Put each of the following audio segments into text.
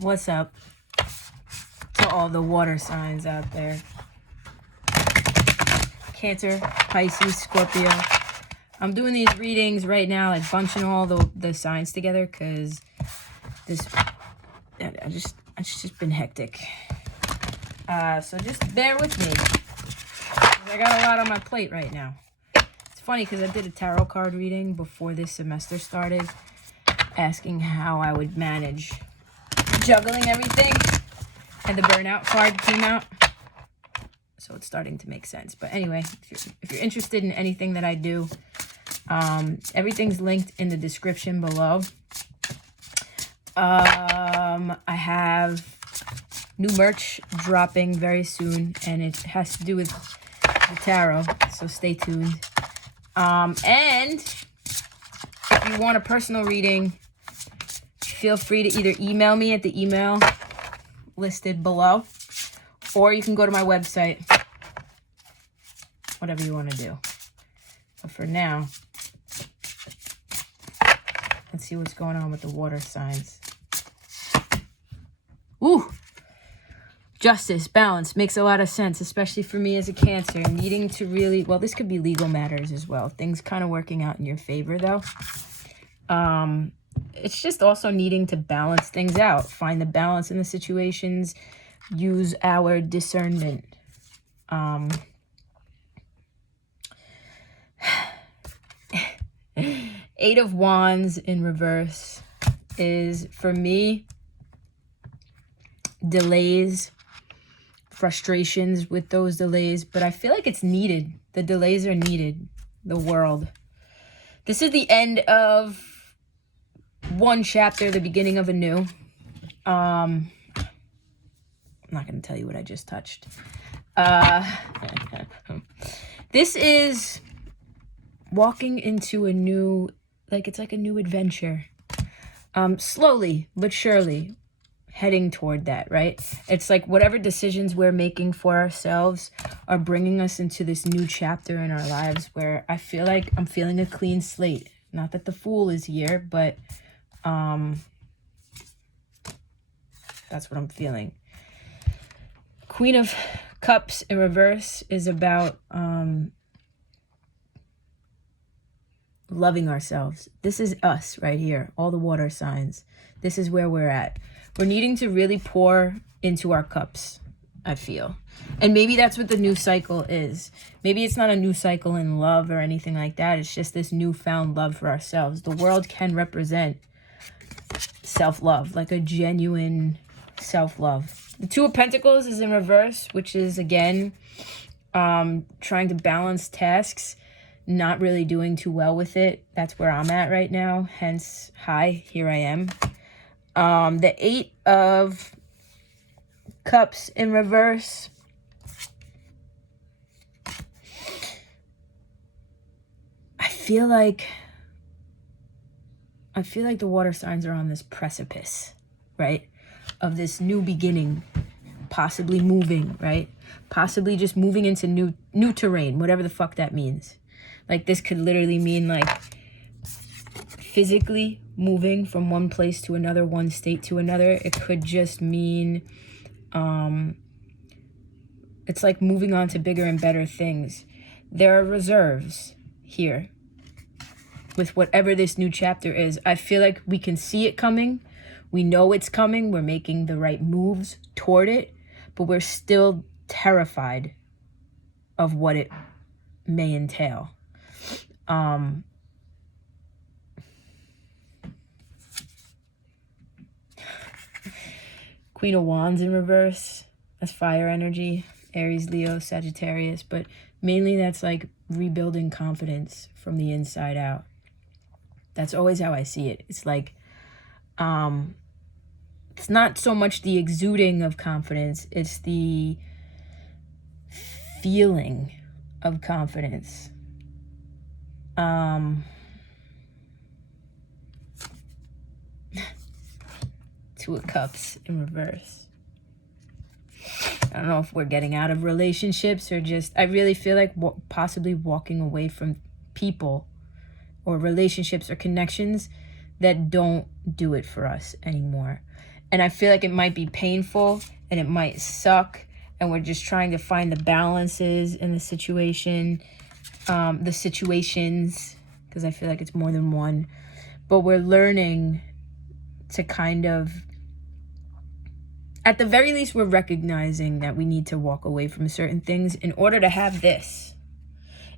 What's up to all the water signs out there? Cancer, Pisces, Scorpio. I'm doing these readings right now, like bunching all the signs together because it's just been hectic. So just bear with me. I got a lot on my plate right now. It's funny because I did a tarot card reading before this semester started, asking how I would manage juggling everything, and the burnout card came out, so it's starting to make sense. But anyway, if you're interested in anything that I do, everything's linked in the description below. I have new merch dropping very soon, and it has to do with the tarot, so stay tuned. And if you want a personal reading, feel free to either email me at the email listed below, or you can go to my website, whatever you want to do. But for now, let's see what's going on with the water signs. Ooh! Justice, balance, makes a lot of sense, especially for me as a Cancer, needing to really, well, this could be legal matters as well. Things kind of working out in your favor, though. It's just also needing to balance things out, find the balance in the situations, use our discernment. Eight of Wands in reverse is, for me, delays, frustrations with those delays, but I feel like it's needed. The delays are needed. The world. This is the end of one chapter, the beginning of a new. I'm not going to tell you what I just touched. This is walking into a new, it's like a new adventure. Slowly but surely heading toward that, right? It's like whatever decisions we're making for ourselves are bringing us into this new chapter in our lives where I feel like I'm feeling a clean slate. Not that the Fool is here, but that's what I'm feeling. Queen of Cups in reverse is about loving ourselves. This is us right here, all the water signs. This is where we're at. We're needing to really pour into our cups, I feel. And maybe that's what the new cycle is. Maybe it's not a new cycle in love or anything like that. It's just this newfound love for ourselves. The world can represent self-love, like a genuine self-love. The Two of Pentacles is in reverse, which is, again, trying to balance tasks, not really doing too well with it. That's where I'm at right now. Hence, hi, here I am. The Eight of Cups in reverse. I feel like the water signs are on this precipice, right? Of this new beginning, possibly moving, right? Possibly just moving into new terrain, whatever the fuck that means. Like, this could literally mean, like, physically moving from one place to another, one state to another. It could just mean, it's like moving on to bigger and better things. There are reserves here with whatever this new chapter is. I feel like we can see it coming. We know it's coming. We're making the right moves toward it, but we're still terrified of what it may entail. Queen of Wands in reverse. That's fire energy. Aries, Leo, Sagittarius. But mainly that's like rebuilding confidence from the inside out. That's always how I see it. It's like, it's not so much the exuding of confidence. It's the feeling of confidence. Two of Cups in reverse. I don't know if we're getting out of relationships or just, I really feel like possibly walking away from people or relationships or connections that don't do it for us anymore. And I feel like it might be painful and it might suck. And we're just trying to find the balances in the situation, the situations, because I feel like it's more than one. But we're learning to kind of, at the very least, we're recognizing that we need to walk away from certain things in order to have this.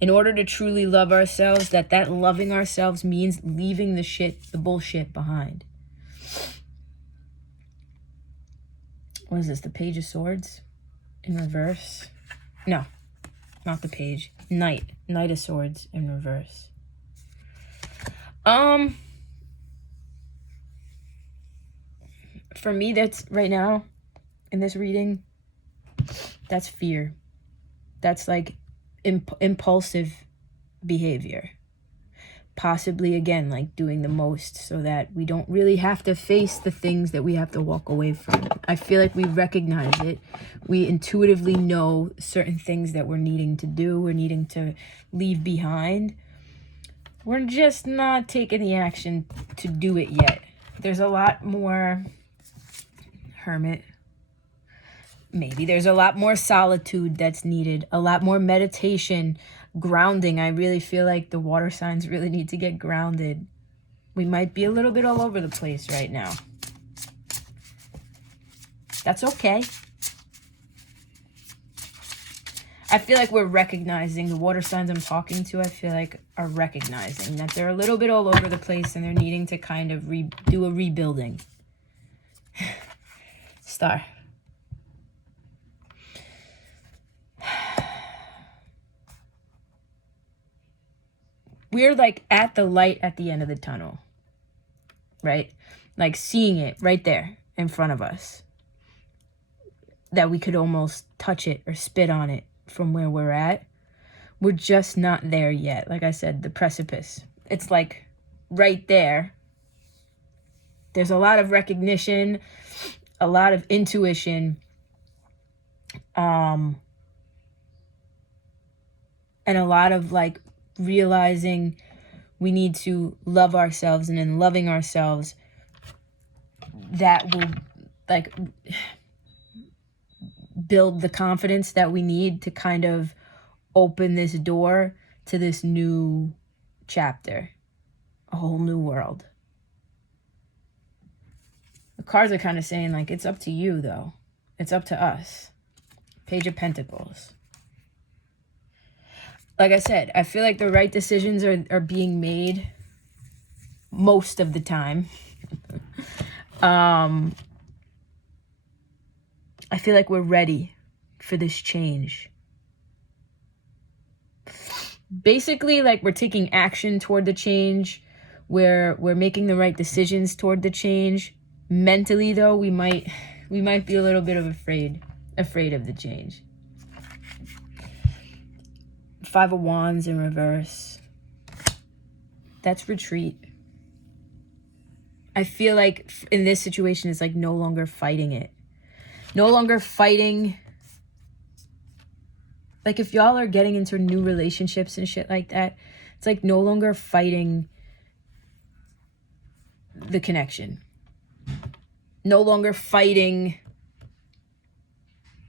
In order to truly love ourselves, that loving ourselves means leaving the bullshit behind. What is this? The Page of Swords in reverse? No, not the page. Knight of Swords in reverse. For me, that's right now in this reading, that's fear. That's like impulsive behavior. Possibly, again, like doing the most so that we don't really have to face the things that we have to walk away from. I feel like we recognize it. We intuitively know certain things that we're needing to do, we're needing to leave behind. We're just not taking the action to do it yet. There's a lot more Hermit. Maybe there's a lot more solitude that's needed, a lot more meditation, grounding. I really feel like the water signs really need to get grounded. We might be a little bit all over the place right now. That's okay. I feel like we're recognizing, the water signs I'm talking to, I feel like are recognizing that they're a little bit all over the place and they're needing to kind of do a rebuilding. Star. We're like at the light at the end of the tunnel, right? Like seeing it right there in front of us. That we could almost touch it or spit on it from where we're at. We're just not there yet. Like I said, the precipice. It's like right there. There's a lot of recognition, a lot of intuition, and a lot of like realizing we need to love ourselves, and in loving ourselves, that will like build the confidence that we need to kind of open this door to this new chapter, a whole new world. The cards are kind of saying like, it's up to you though. It's up to us. Page of Pentacles. Like I said, I feel like the right decisions are being made most of the time. I feel like we're ready for this change. Basically, like we're taking action toward the change. We're making the right decisions toward the change. Mentally, though, we might be a little bit of afraid of the change. Five of Wands in reverse. That's retreat. I feel like in this situation, it's like no longer fighting it. No longer fighting. Like if y'all are getting into new relationships and shit like that, it's like no longer fighting the connection. No longer fighting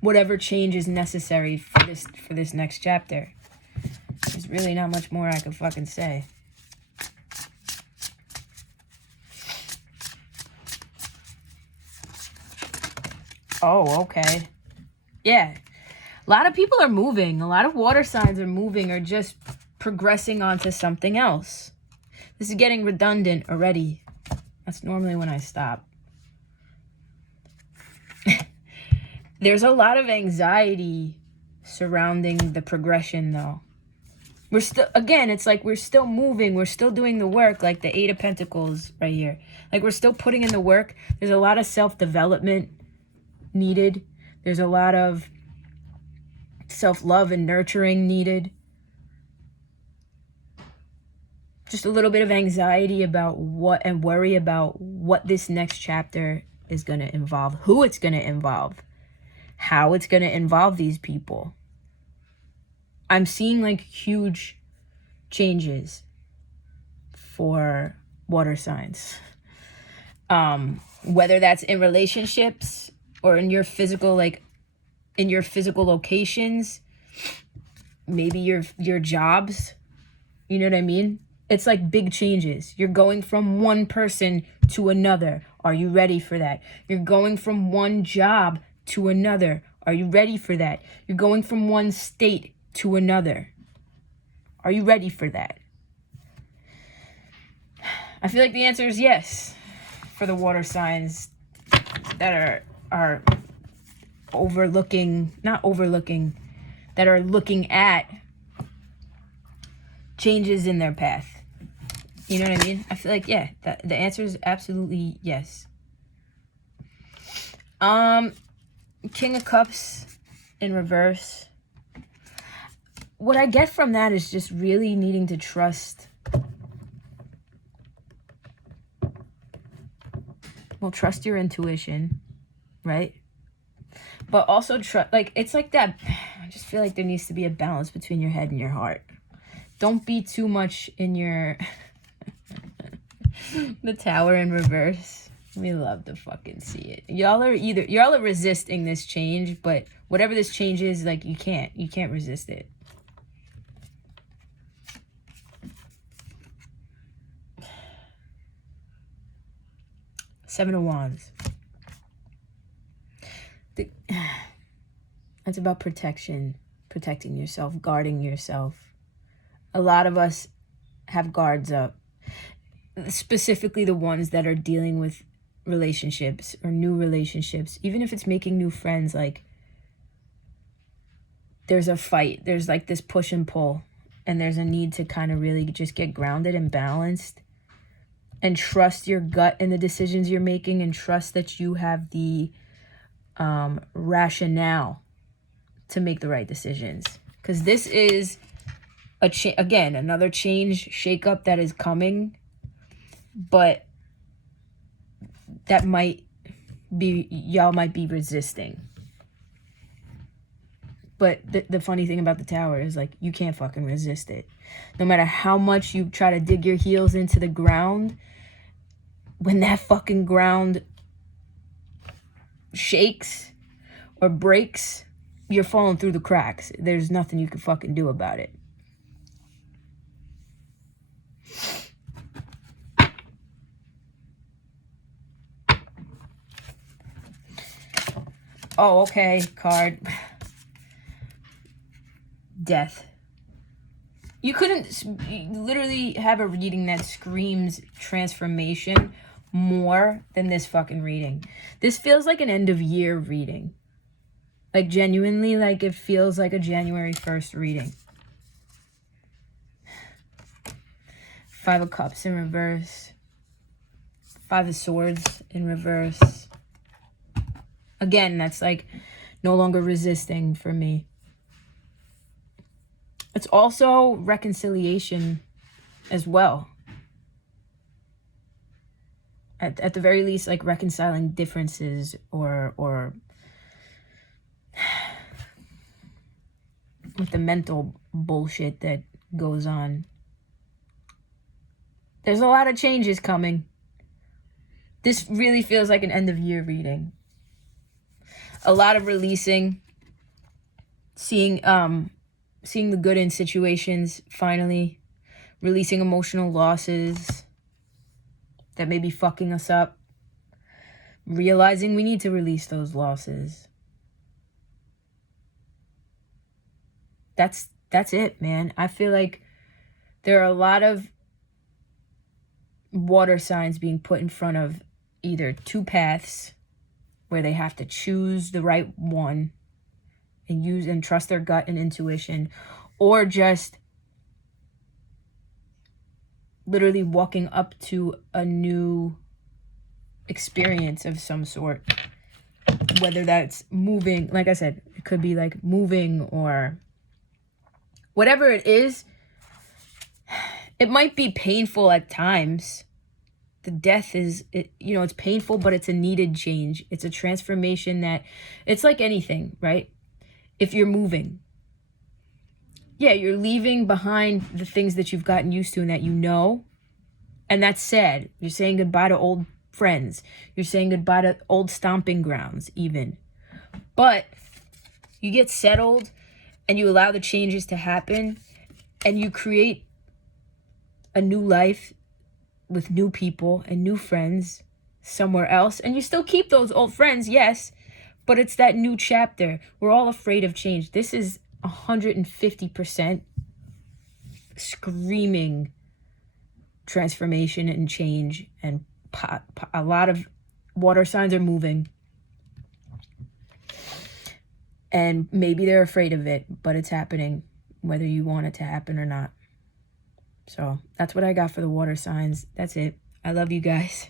whatever change is necessary for this next chapter. There's really not much more I can fucking say. Oh, okay. Yeah. A lot of people are moving. A lot of water signs are moving or just progressing onto something else. This is getting redundant already. That's normally when I stop. There's a lot of anxiety surrounding the progression, though. We're still, again, it's like we're still moving. We're still doing the work, like the Eight of Pentacles right here. Like we're still putting in the work. There's a lot of self-development needed. There's a lot of self-love and nurturing needed. Just a little bit of anxiety about what, and worry about what this next chapter is going to involve, who it's going to involve, how it's going to involve these people. I'm seeing like huge changes for water signs. Whether that's in relationships or in your physical, like in your physical locations, maybe your jobs, you know what I mean? It's like big changes. You're going from one person to another. Are you ready for that? You're going from one job to another. Are you ready for that? You're going from one state to another. Are you ready for that? I feel like the answer is yes for the water signs that are overlooking, not overlooking, that are looking at changes in their path. You know what I mean? I feel like, yeah, the answer is absolutely yes. King of Cups in reverse. What I get from that is just really needing to trust. Well, trust your intuition, right? But also trust, like, it's like that. I just feel like there needs to be a balance between your head and your heart. Don't be too much in your... The Tower in reverse. We love to fucking see it. Y'all are resisting this change, but whatever this change is, like, you can't resist it. Seven of Wands. That's about protection, protecting yourself, guarding yourself. A lot of us have guards up. Specifically the ones that are dealing with relationships or new relationships, even if it's making new friends, like there's a fight, there's like this push and pull, and there's a need to kind of really just get grounded and balanced and trust your gut in the decisions you're making, and trust that you have the rationale to make the right decisions, because this is again another change, shakeup that is coming. But that might be, y'all might be resisting. But the funny thing about the Tower is, like, you can't fucking resist it. No matter how much you try to dig your heels into the ground, when that fucking ground shakes or breaks, you're falling through the cracks. There's nothing you can fucking do about it. Oh, okay, card. Death. You couldn't literally have a reading that screams transformation more than this fucking reading. This feels like an end of year reading. Like, genuinely, like, it feels like a January 1st reading. Five of Cups in reverse. Five of Swords in reverse. Again, that's like no longer resisting for me. It's also reconciliation as well. At the very least, like reconciling differences or with the mental bullshit that goes on. There's a lot of changes coming. This really feels like an end of year reading. A lot of releasing, seeing the good in situations, finally, releasing emotional losses that may be fucking us up, realizing we need to release those losses. That's it, man. I feel like there are a lot of water signs being put in front of either two paths where they have to choose the right one and use and trust their gut and intuition, or just literally walking up to a new experience of some sort. Whether that's moving, like I said, it could be like moving or whatever it is. It might be painful at times. The death is, it's painful, but it's a needed change. It's a transformation that, it's like anything, right? If you're moving, yeah, you're leaving behind the things that you've gotten used to and that you know, and that's sad. You're saying goodbye to old friends. You're saying goodbye to old stomping grounds even. But you get settled and you allow the changes to happen and you create a new life with new people and new friends somewhere else. And you still keep those old friends, yes, but it's that new chapter. We're all afraid of change. This is 150% screaming transformation and change, and a lot of water signs are moving. And maybe they're afraid of it, but it's happening, whether you want it to happen or not. So that's what I got for the water signs. That's it. I love you guys.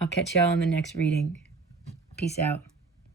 I'll catch y'all in the next reading. Peace out.